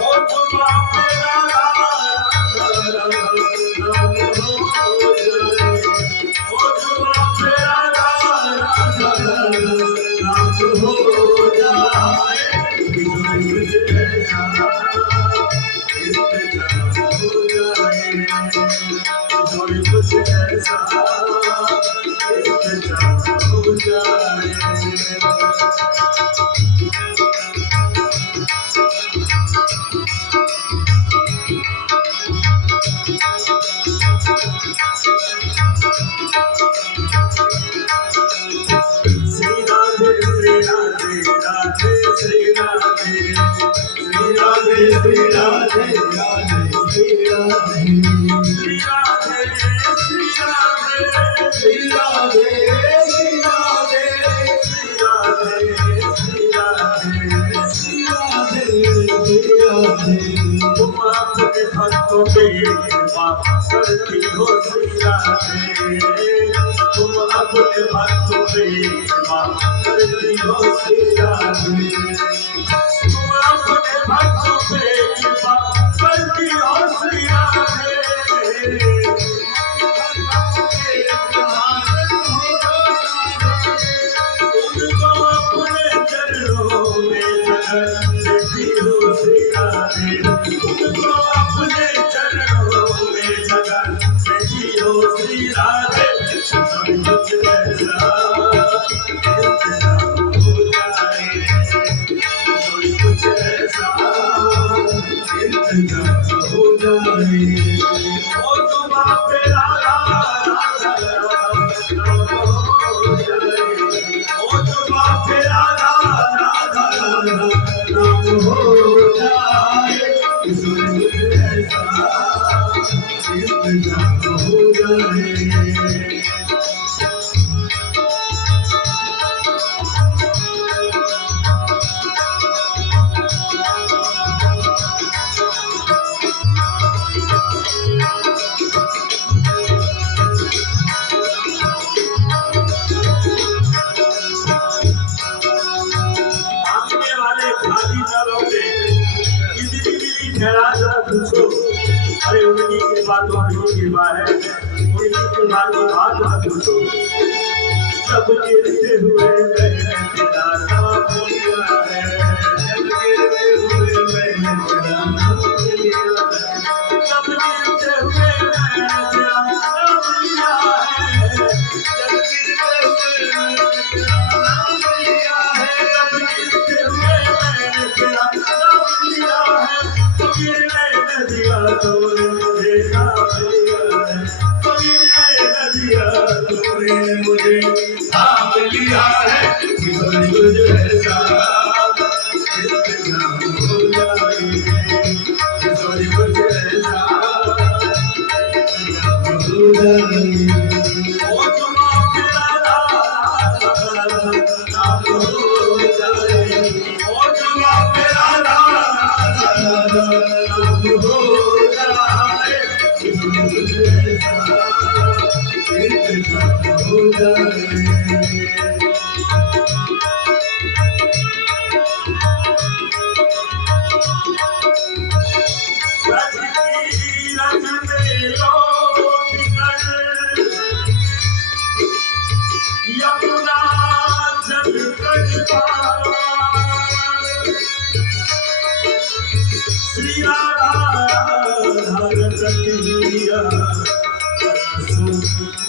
ओ जुबा पे राधा राधा नाम हो जाए, ओ जुबा पे राधा राधा नाम हो जाए, मुझे ऐसा इंतजाम हो जाए, मुझे ऐसा इंतजाम हो जाए। Sri Radhe, Sri Radhe, Sri Radhe, Sri Radhe, Sri Radhe, Sri Radhe, Sri Radhe, Sri Radhe, Sri Radhe, Sri Radhe, Sri Radhe, तुम अपने भक्तों पे कृपा करती हो श्री राधे, तुम अपने भक्तों पे कृपा करती हो श्री राधे, तुम अपने भक्तों पे कृपा करती हो श्री राधे, उनको अपने चरणों में जगह देती हो श्री राधे, उनको अपने चरणों में जगह देती हो श्री राधे, सब कुछ ऐसा इंतजाम हो जाए, सब कुछ ऐसा इंतजाम हो जाए, ओ जुबा पे राधा राधा नाम हो जाए, ओ जुबा पे राधा राधा नाम हो जाए, सब कुछ ऐसा इंतजाम हो जाए। मांगने वाले खाली न लौटे, किसी भी खैरात न पूछो, अरे उनकी कृपा तो उनकी कृपा है, उनकी कृपा की बात न पूछो, सब गिरते हुए मैंने तेरा नाम लिया है, सब गिरते हुए मैंने तेरा नाम लिया है, सब गिरते हुए मैंने तेरा नाम लिया है, सब गिरते हुए मैंने तेरा नाम लिया है, सब गिरते हुए मैंने तेरा नाम लिया है, तो गिरने न दिया तूने मुझे थाम लिया है, तो गिरने न दिया तूने मुझे थाम लिया है, कुछ ऐसा इंतजाम हो जाए, कुछ ऐसा इंतजाम हो जाए, ओ जुबा पे राधा नाम हो जाए, ओ जुबा पे राधा नाम हो जाए, कुछ ऐसा इंतजाम हो जाए। यमुना जल कर पार, श्री राधा रतिया सो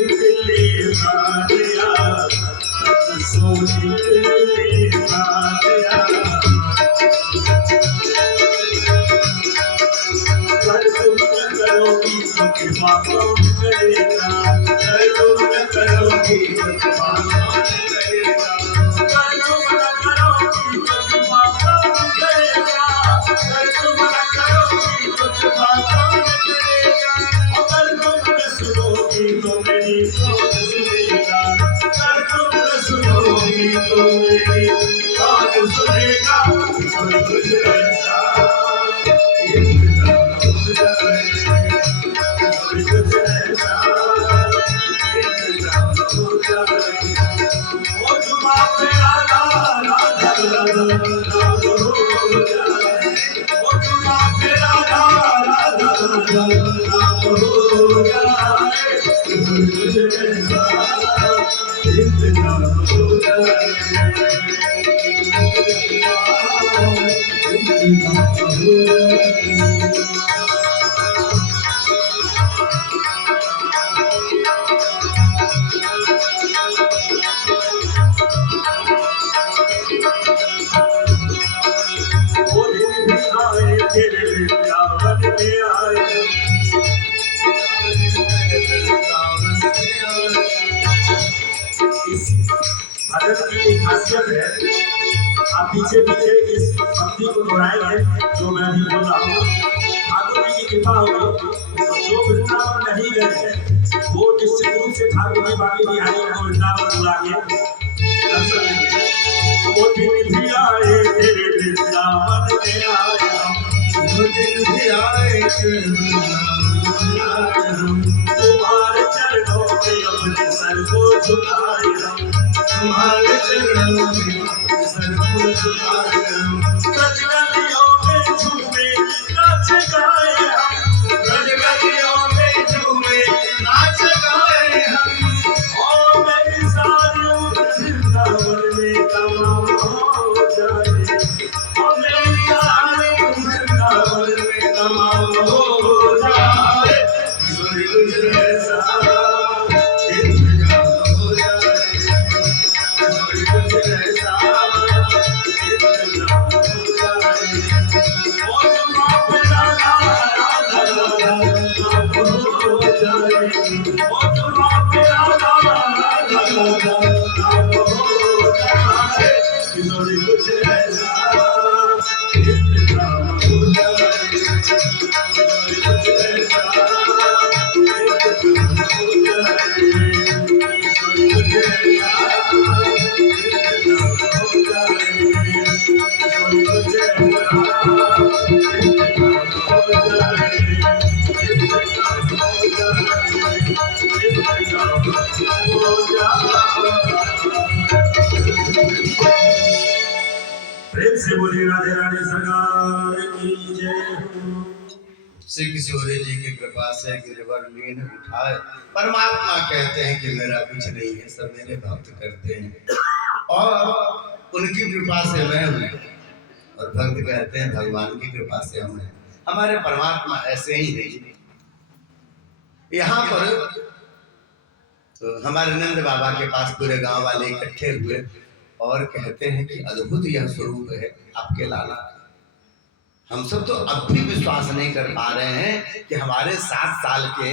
निकले भाया, सो निकले भाया, कर तुम न करोगी तो कृपा कौन करेगा, कर तुम न करोगी तो कृपा कौन करेगा, कर तुम न करोगी तो कृपा कौन करेगा, कर तुम न करोगी तो कृपा कौन करेगा, अगर तुम न सुनोगी तो मेरी कौन सुनेगा, अगर तुम न सुनोगी तो मेरी कौन सुनेगा, सब कुछ ऐसा इंतजाम हो जाए, सब कुछ नाम हो जाए तुझे ऐसा इंतजाम हो जाए इंतजाम हो जाए वो दिन भी आए तेरे वृंदावन में आए इस भजन की एक खासियत है आप पीछे पीछे इस भक्ति को दोहराएंगे जो मैं अभी बोल रहा हूँ ठाकुर जी की कृपा होगी तो जो वृंदावन नहीं गए हैं वो निश्चित रूप से ठाकुर जी बाकी बिहारी को वृंदावन बुला के दर्शन देंगे वो दिन भी आए तेरे वृंदावन में आए वो दिन भी आए तेरे वृंदावन में आए हम तुम्हारे चरणों में अपने सर को झुकाए हम तुम्हारे चरणों में अपने सर को झुकाए हम गलियों में झूमे नाच गाए हम गलियों में झूमे नाच गाए हम ओ मेरी सारी वृंदावन में तमाम हो जाए ओ मेरी सारी वृंदावन में तमाम हो जाए तुझे ऐसा इंतजाम हो जाए तुझे ऐसा इंतजाम हो जाए ओ तुम पे राधा राधा नाम हो जाए ओ तुम पे राधा राधा नाम हो जाए तुझे ऐसा इंतजाम हो जाए तुझे ऐसा प्रेम से बोली राधे राधे सरकार की जय हो। श्री किशोरी जी की कृपा से गिरवर लीन उठाए परमात्मा कहते हैं कि मेरा कुछ नहीं है सब मेरे भक्त करते हैं और उनकी कृपा से मैं हूँ और भक्त कहते हैं भगवान की कृपा से हम हैं हमारे परमात्मा ऐसे ही नहीं यहाँ पर तो हमारे नंद बाबा के पास पूरे गांव वाले इकट्ठे हुए और कहते हैं कि अद्भुत यह स्वरूप है आपके लाला हम सब तो अब भी विश्वास नहीं कर पा रहे हैं कि हमारे 7 साल के